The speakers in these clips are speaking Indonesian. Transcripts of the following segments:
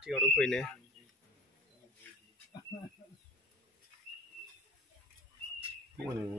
Tinggal rupa ini. Ini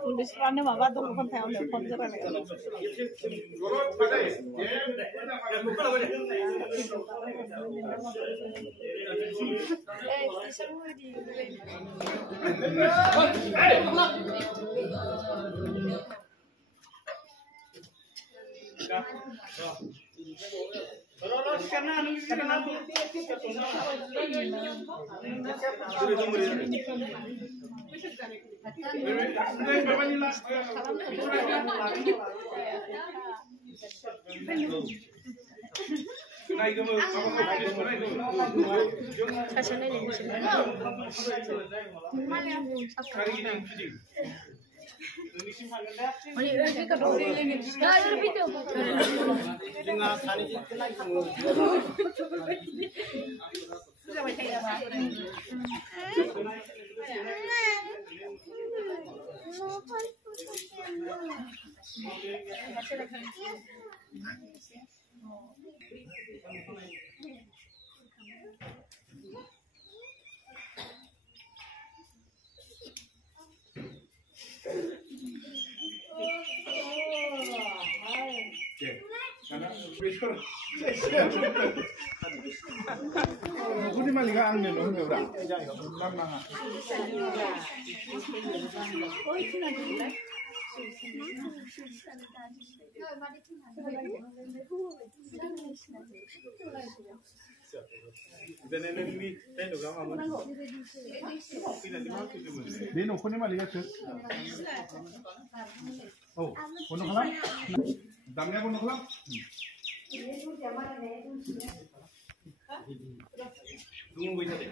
Tulisannya mama tuh bukan tahu nih konseran ya. Ini malah angin loh, enggak berang. Dia nunggu ni malah lihat. Oh, bunuh kalam? Damnya bunuh kalam? Tunggu ini.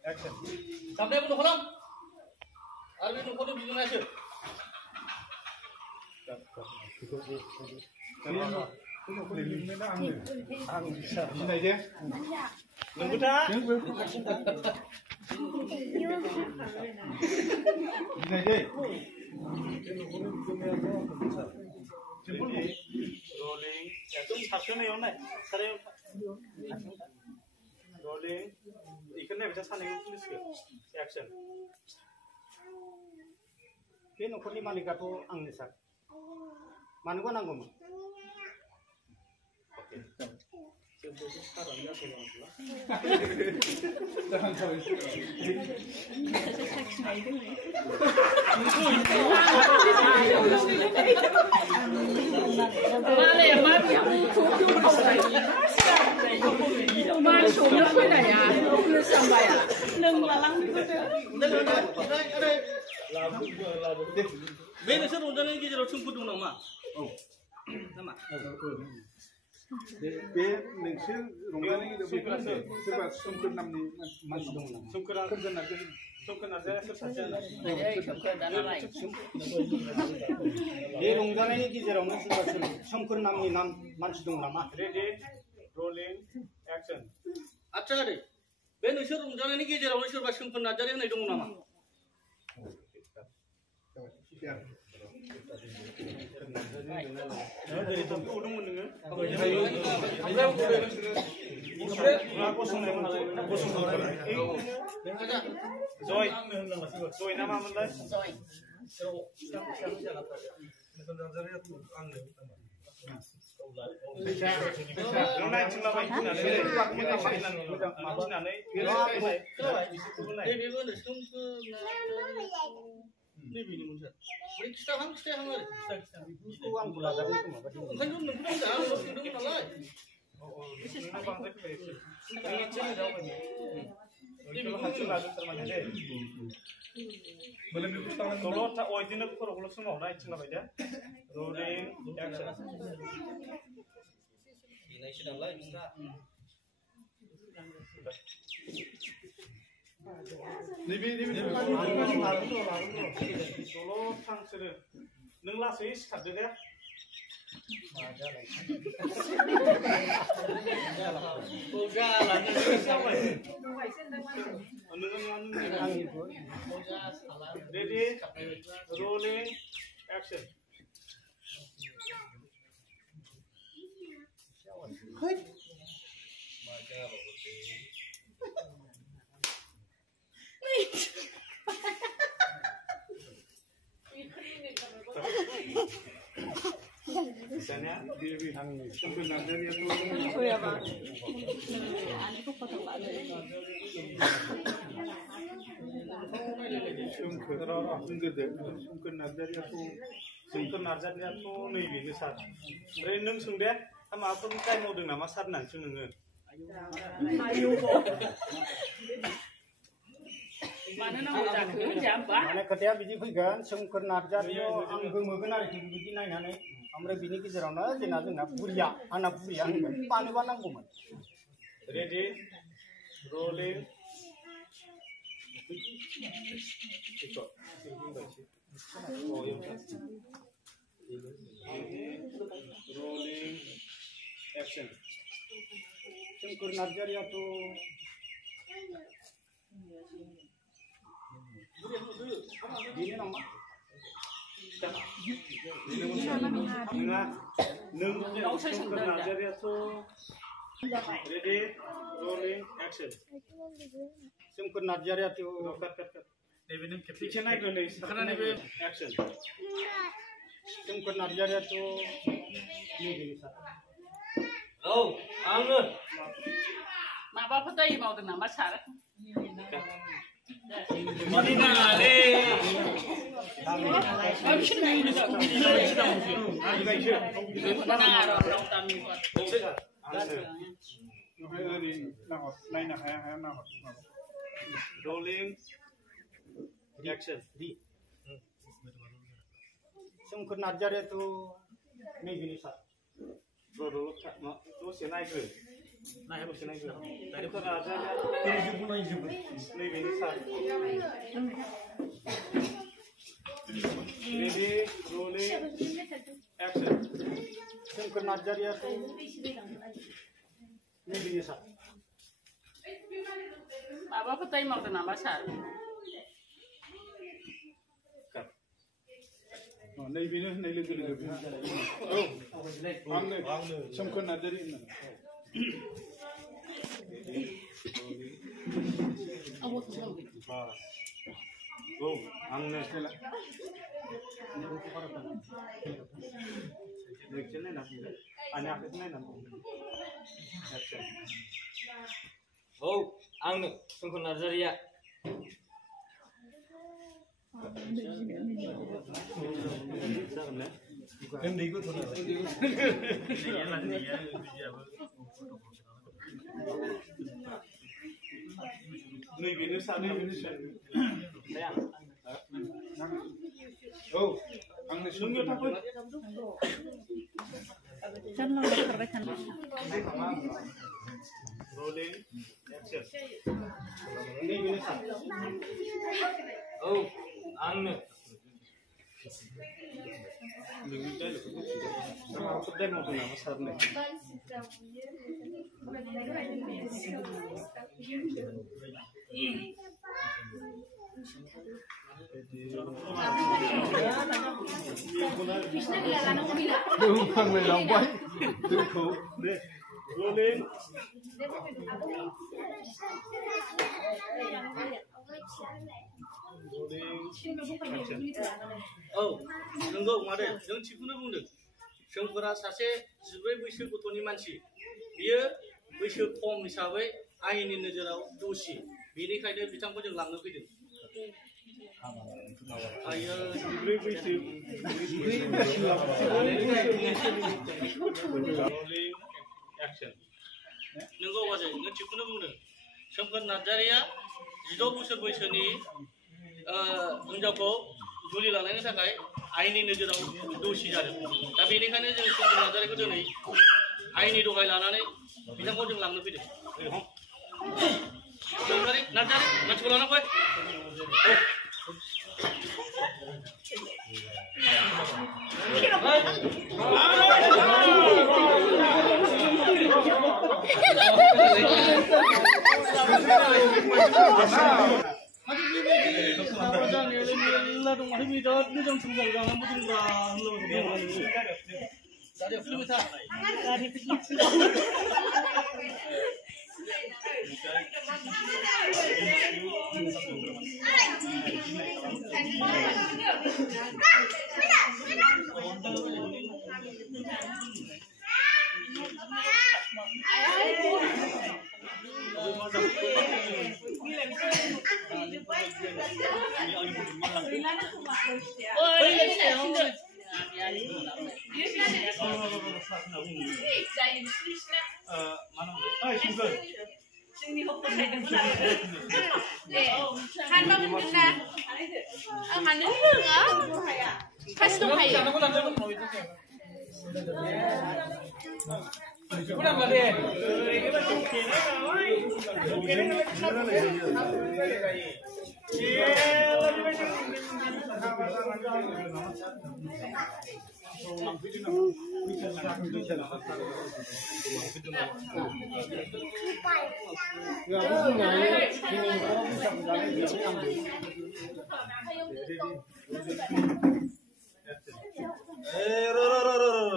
Action. Sampai bunuh kalam? Arwin nunggu di bunuh aja. Ini aja. Nunggu dah. Ini aja. Rolling. Itu sabtu nih orang. Sekarang. Rolling. Ikannya bisa saling tulis ke. Action. Ini nukuli malika tu angin sak. Mana gua nanggung? Oke. Sekarang ya pulang. Jangan kau itu. Mana ya mana yang cucu mana cucu mana ya? Belum sampai ya. Nenglalang itu. Beda sih rundangnya gitu loh sungguh dong nama. Oh, nama. Be nengsi rundangnya itu bukan sebab sungguh namanya masih dong. Sungguh kerja nak सोमखोर नार्जारिया सोर सासेयानो बे रंजानायनि गेजेरावनो सोरबा सोमखोर नामनि मानसि दं नामा? रेडि रलिं एक्सन आच्छा दे बे नोंसोर रंजानायनि गेजेरावनो सोरबा सोमखोर नार्जारि होननाय दङ नामा? जय ना मामोनलाय? नों लासै सिखारदो दे रेडि रलिं एक्सन सोमखोर नार्जारियाथ' नैबेनो सार ओमफ्राय नों सों दे माबाफोर टाइम मावदों नामा सार होननानै सों नोङो माने खोथाया बिदि फैगोन सोमखोर नार्जारियाव आं गोमोगोन आरोखि बिदि नायनानै ओमफ्राय बिनि गेजेरावनो जोंना बुरिया आंना बुरिया होनगोन मानोबा नांगौमोन रेडि रलिं रलिं एक्सन सोमखोर नार्जारियाथ' बेनो नामा? नों सोमखोर नार्जारियाथ' रेडि रलिं एक्सन सोमखोर नार्जारियाथ' नैबे नों खेबसे नायग्रोनै नैबे एक्सन सोमखोर नार्जारियाथ' नैबेनो सार औ आंनो माबाफोर दाय मावदों नामा सार? नायनो हाया नाहर रलिं एक्सन सोमखोर नार्जारियाथ' नैबेनो सार दसे नायग्रो दसे नायग्रो सोमखोर नार्जारिया नैबेनो सार रेडि रलिं एक्सन सोमखोर नार्जारियाथ' नैबेनो सार माबाफोर दाय मावदों नामा सार? नैबेनो होननाय लोगो लोगो आंनो सोमखोर नार्जारि औ आंनो औ आंनो सोमखोर नार्जारिया नैबेनो सार औ आंनो सोंनो थाखाय रलिं action. Oh, aneh. Sama aku deh mau nama sarne. Rolling. नंगौ मादे जों थिखौनो बुंदों जोंफोरा सासे 14 बैसो गथ'नि मानसि बियो बैसो खम हिसाबै आयेननि नोजोराव दोषी बेनिखायनो बिथांखौ जों लांनो फैदों आयो 14 बैसो rolling action. नंगौ बाजै नों थिखौनो बुंदों सोमखोर नार्जारिया 16 बोसोर बैसोनि हिनजावखौ जुलि लानायनि थाखाय आयेननि नोजोराव दोषी जादों दा बेनिखायनो जों सोमखोर नार्जारिखौ दिनै आयेननि दहाय लानानै बिथांखौ जों लांनो फैदों नार्जारि मानसिखौ लाना फै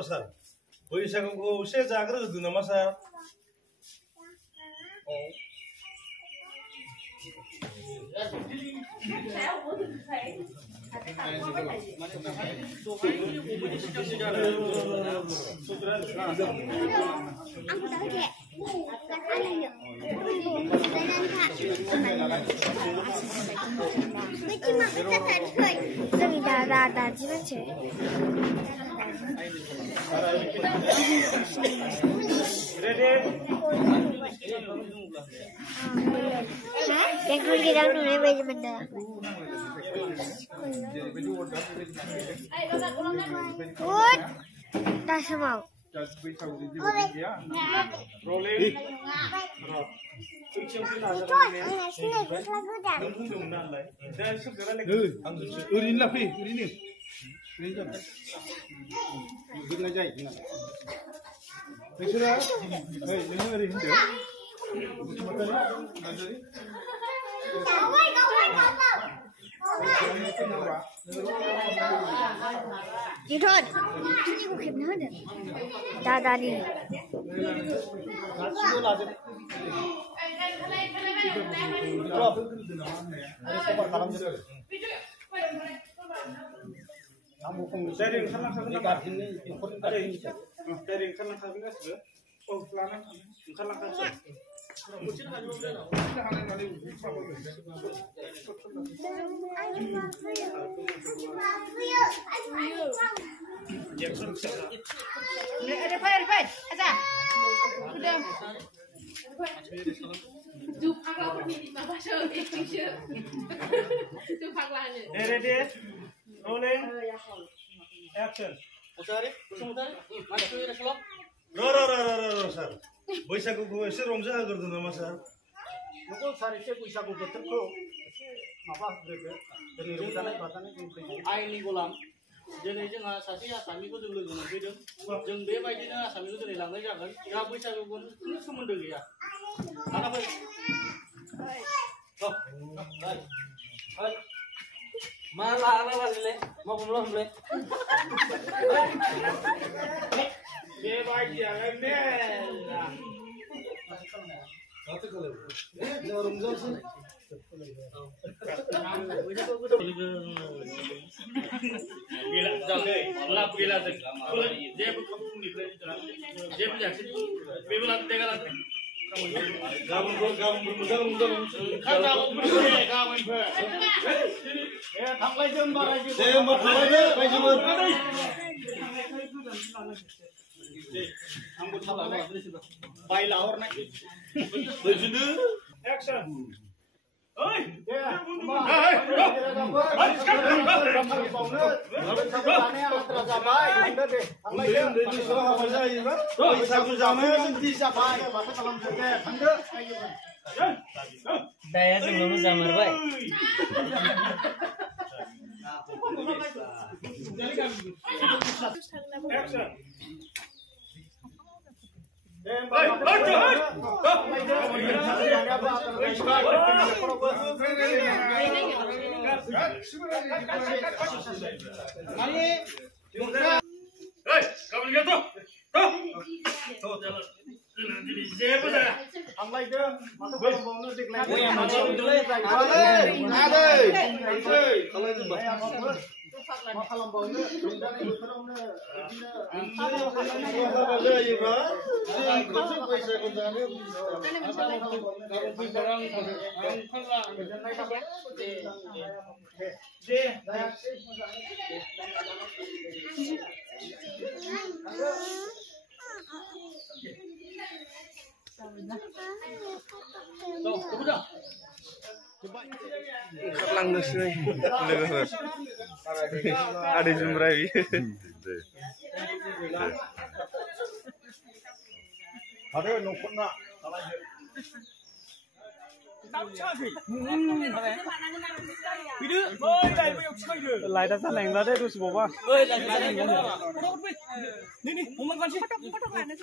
Sir. बैसागुखौ एसे जाग्रोदो नामा सार? Yang kurang nilai baju benda. Good. Tak semau. Rolling. Urinlah pi, urini. Urin jam. Urin aja ini. Besok, hei, ini urin tu. Jidon, ini bukan mana? Dah ni. Sharing खालामखागोन गासिबो औ खालामखागोन Ready? Rolling. Action. र सर बैसागुखौ एसे रंजाहोग्रोदो नामा सार? नोंखौ सारिसे बैसागु बोथोरखौ एसे माबा होग्रोदो दिनै रंजानाय बाजानाय जों फैगौ आइनि गलाम दिनै जोंहा सासे आसामिखौ जों लोगो मोनफैदों जों बेबायदिनो आसामिखौ दिनै लांनाय जागोन जोंहा बैसागुजों खुनु सोमोन्दो गैया लाना फै मा लाना लाले मा बुंला हमले बेबायदियालाय मेला बायला हरनाय एक्शन बैसागु जानाया जों जाबाय माथो खालामदो दे थांदो daya sebelum zamar baik action थांलायदो माथो खालामबावनो देग्लाय मा खालामबावनो रंजानाय बोथोरावनो ओंखारलांनोसै लोगोफोर आदै जुमब्राय आरो न'खरना लाइटा जानायला दे दसे बावबा फट' लानो